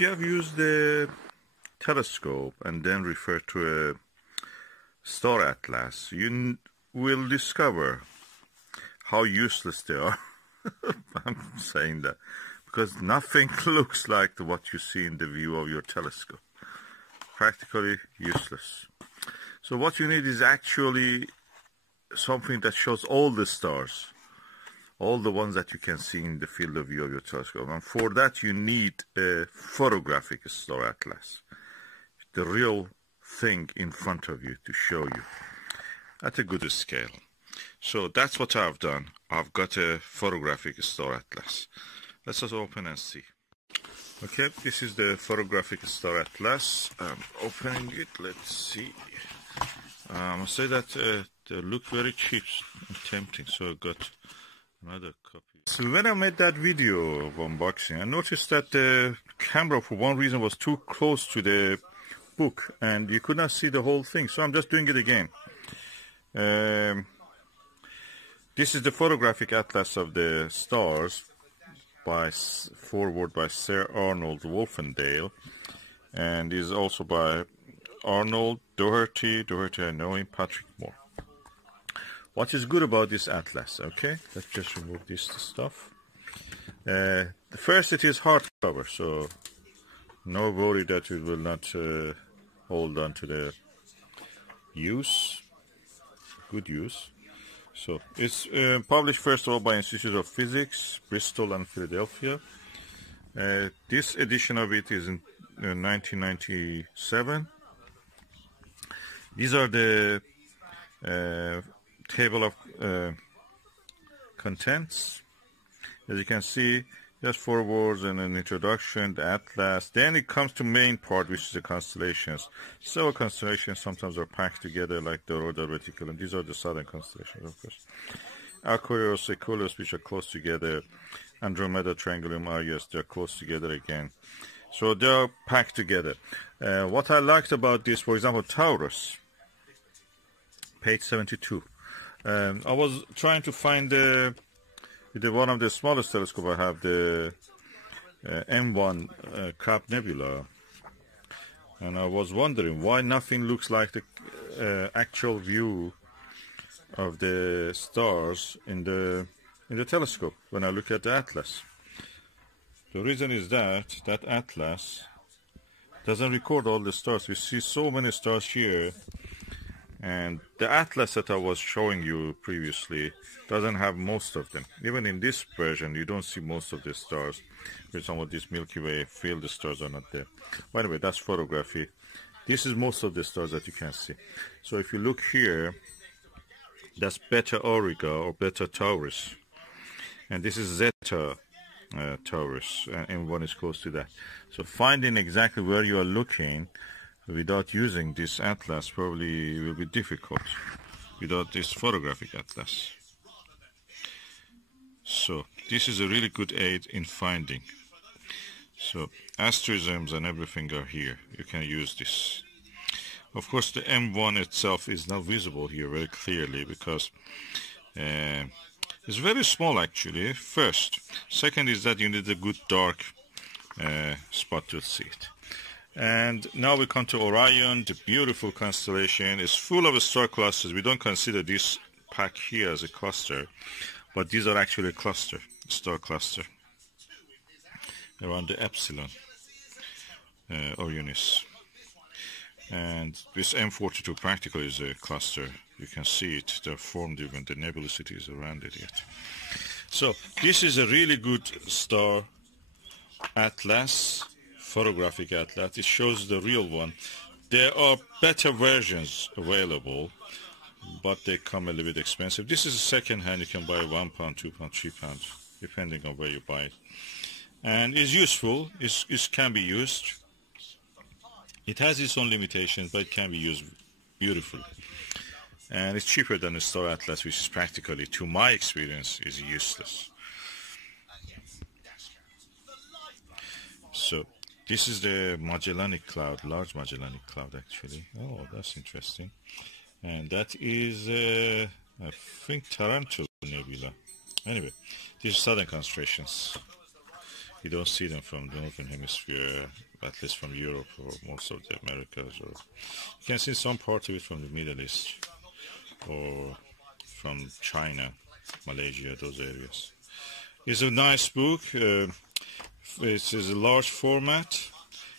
if you have used the telescope and then refer to a star atlas, you will discover how useless they are. I'm saying that because nothing looks like what you see in the view of your telescope. Practically useless. So what you need is actually something that shows all the stars, all the ones that you can see in the field of view of your telescope. And for that you need a photographic star atlas, the real thing in front of you to show you at a good scale. So that's what I've done. I've got a photographic star atlas. Let's just open and see. Okay, this is the photographic star atlas. I'm opening it. Let's see. I must say that they look very cheap and tempting, so I got another copy. So when I made that video of unboxing, I noticed that the camera, for one reason, was too close to the book, and you could not see the whole thing. So I'm just doing it again. This is the photographic atlas of the stars, forward by Sir Arnold Wolfendale, and is also by Arnold, Doherty I know him, Patrick Moore. What is good about this atlas? Okay, let's just remove this stuff. First, it is hardcover, so no worry that it will not hold on to the good use. So it's published first of all by Institute of Physics, Bristol and Philadelphia. This edition of it is in 1997. These are the table of contents. As you can see, just forewords and an introduction, the atlas. Then it comes to main part, which is the constellations. Several constellations sometimes are packed together, like the Rhodal Reticulum. These are the southern constellations, of course. Aquarius, Ecolus, which are close together. Andromeda, Triangulum, Argus, they're close together again. So they are packed together. What I liked about this, for example, Taurus, page 72. I was trying to find one of the smallest telescope I have, the M1 Crab Nebula, and I was wondering why nothing looks like the actual view of the stars in the telescope when I look at the atlas. The reason is that atlas doesn't record all the stars. We see so many stars here, and the atlas that I was showing you previously doesn't have most of them. Even in this version, you don't see most of the stars. For some of this Milky Way field, the stars are not there. By the way, that's photography. This is most of the stars that you can see. So if you look here, that's Beta Auriga or Beta Taurus, and this is Zeta Taurus, and M1 is close to that. So finding exactly where you are looking without using this atlas probably will be difficult without this photographic atlas. So this is a really good aid in finding. So asterisms and everything are here. You can use this. Of course, the M1 itself is not visible here very clearly because it's very small actually, first. Second is that you need a good dark spot to see it. And now we come to Orion, the beautiful constellation. It's full of star clusters. We don't consider this pack here as a cluster, but these are actually a cluster, star cluster, around the Epsilon Orionis. And this M42 practically is a cluster. You can see it, they're formed even, the nebulosity is around it yet. So this is a really good star atlas, photographic atlas. It shows the real one. There are better versions available, but they come a little bit expensive. This is a second hand. You can buy £1, £2, £3, depending on where you buy it. And it's useful. It can be used. It has its own limitations, but it can be used beautifully. And it's cheaper than a star atlas, which is practically, to my experience, is useless. So this is the Magellanic Cloud, Large Magellanic Cloud actually. Oh, that's interesting. And that is, I think, Tarantula Nebula. Anyway, these are southern constellations. You don't see them from the northern hemisphere, at least from Europe or most of the Americas, or you can see some part of it from the Middle East or from China, Malaysia, those areas. It's a nice book. It is a large format.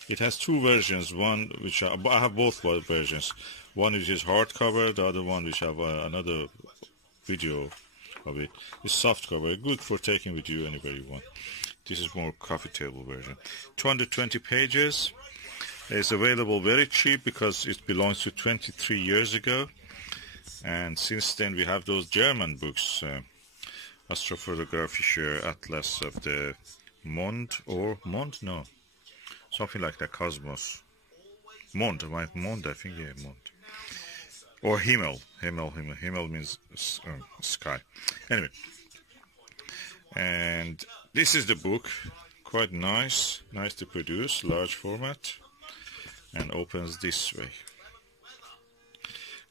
It has two versions. One which I have both versions. One which is hardcover, the other one which have another video of it. It's softcover, good for taking with you anywhere you want. This is more coffee table version. 220 pages. It's available very cheap because it belongs to 23 years ago. And since then we have those German books, Astrophotographische Atlas of the Mond, or Mond? No, something like that, Cosmos. Mond, right? Mond, I think, yeah, Mond. Or Himmel. Himmel means sky. Anyway. And this is the book. Quite nice. Nice to produce. Large format. And opens this way.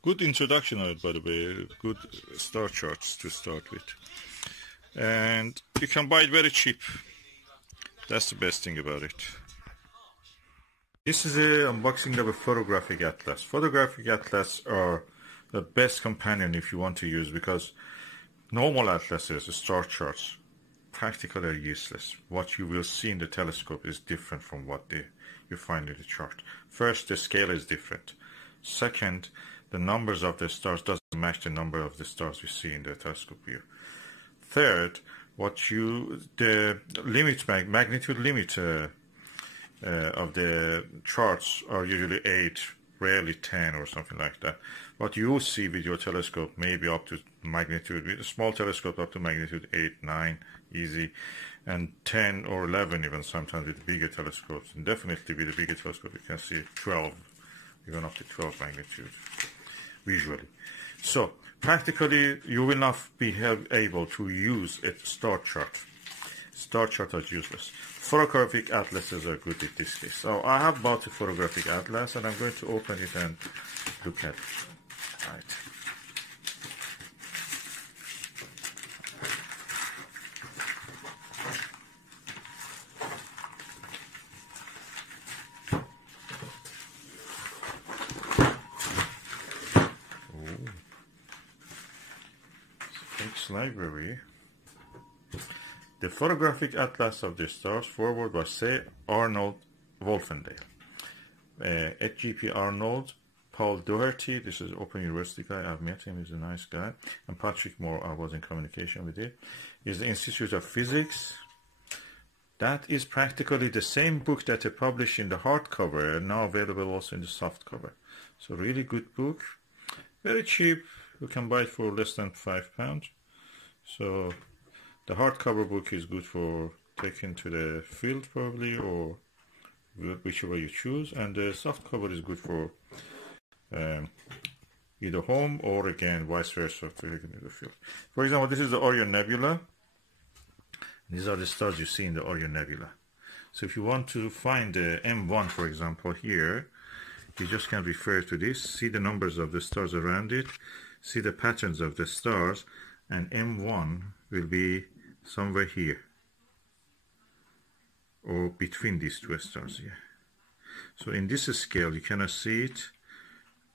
Good introduction on it, by the way. Good star charts to start with. And you can buy it very cheap. That's the best thing about it. This is an unboxing of a photographic atlas. Photographic atlas are the best companion if you want to use, because normal atlases, the star charts, practically are useless. What you will see in the telescope is different from what you find in the chart. First, the scale is different. Second, the numbers of the stars doesn't match the number of the stars we see in the telescope view. Third, the magnitude limit of the charts are usually 8, rarely 10 or something like that. What you see with your telescope may be up to magnitude, with a small telescope up to magnitude 8, 9, easy, and 10 or 11 even sometimes with bigger telescopes. And definitely with a bigger telescope you can see 12, even up to 12 magnitude visually. So practically you will not be able to use a star chart. Star charts are useless. Photographic atlases are good in this case. So I have bought a photographic atlas and I'm going to open it and look at it. Right. Library. The Photographic Atlas of the Stars, forward by Sir Arnold Wolfendale. HGP Arnold, Paul Doherty, this is Open University guy, I've met him, he's a nice guy, and Patrick Moore, I was in communication with him. Is the Institute of Physics. That is practically the same book that they published in the hardcover, and now available also in the softcover. So really good book, very cheap, you can buy it for less than £5. So the hardcover book is good for taking to the field probably, or whichever you choose, and the softcover is good for either home or again vice versa to take into the field. For example, this is the Orion Nebula. These are the stars you see in the Orion Nebula. So if you want to find the M1, for example, here, you just can refer to this, see the numbers of the stars around it, see the patterns of the stars, and M1 will be somewhere here, or between these two stars here. So in this scale you cannot see it.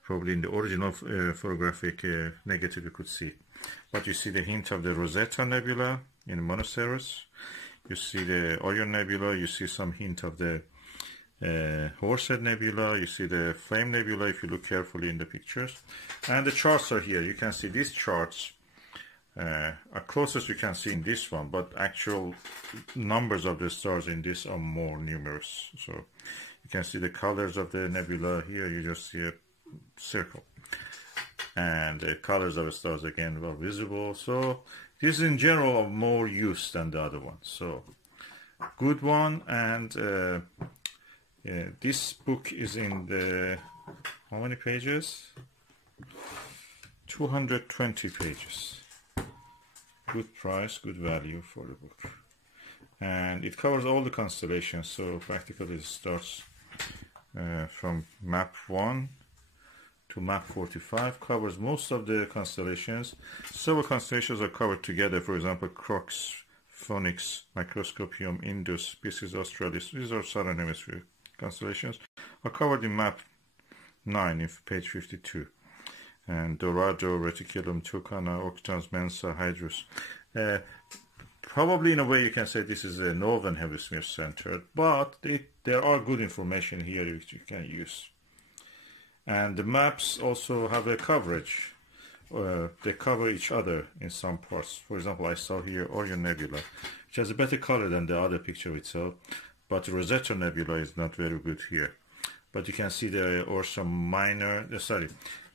Probably in the original photographic negative you could see it. But you see the hint of the Rosetta Nebula in Monoceros. You see the Orion Nebula, you see some hint of the Horsehead Nebula, you see the Flame Nebula if you look carefully in the pictures. And the charts are here. You can see these charts are closest you can see in this one, but actual numbers of the stars in this are more numerous. So you can see the colors of the nebula here, you just see a circle. And the colors of the stars again are visible. So this in general are more use than the other ones. So good one. And this book is in the, how many pages? 220 pages. Good price, good value for the book. And it covers all the constellations, so practically it starts from map 1 to map 45, covers most of the constellations. Several constellations are covered together, for example Crux, Phoenix, Microscopium, Indus, Pisces Australis. These are southern hemisphere constellations. Are covered in map 9 in page 52. And Dorado, Reticulum, Tucana, Octans, Mensa, Hydrus. Probably in a way you can say this is a northern hemisphere centered, but there are good information here which you can use. And the maps also have a coverage. They cover each other in some parts. For example, I saw here Orion Nebula, which has a better color than the other picture itself, but Rosetta Nebula is not very good here. But you can see there are some minor,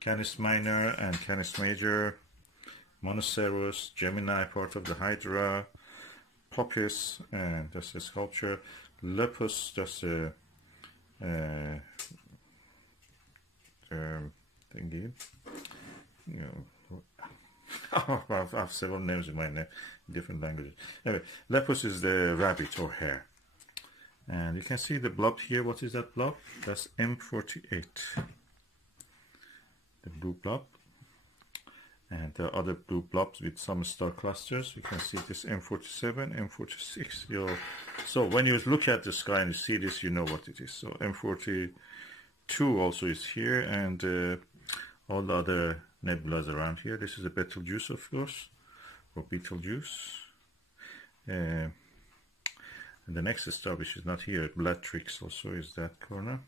Canis Minor and Canis Major, Monoceros, Gemini, part of the Hydra, Popis, and that's a sculpture, Lepus, that's a thingy. You know, I have several names in my name, in different languages. Anyway, Lepus is the rabbit or hare. And you can see the blob here. What is that blob? That's M48. The blue blob. And the other blue blobs with some star clusters. You can see this M47, M46. So when you look at the sky and you see this, you know what it is. So M42 also is here, and all the other nebulas around here. This is a Betelgeuse, of course, or Betelgeuse. And the next star, which is not here, Bellatrix also is that corner.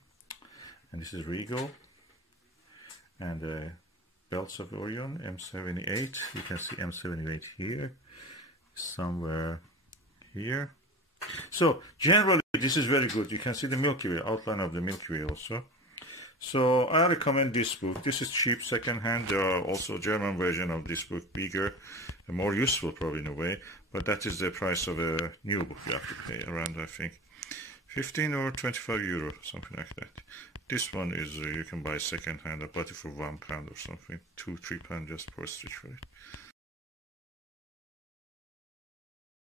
And this is Regal. And Belts of Orion, M78. You can see M78 here, somewhere here. So generally this is very good. You can see the Milky Way, outline of the Milky Way also. So I recommend this book. This is cheap, second-hand. There are also German version of this book, bigger and more useful probably in a way, but that is the price of a new book. You have to pay around, I think, 15 or 25 euro, something like that. This one is, you can buy second-hand. I bought it for £1 or something, £2-3 just postage for it.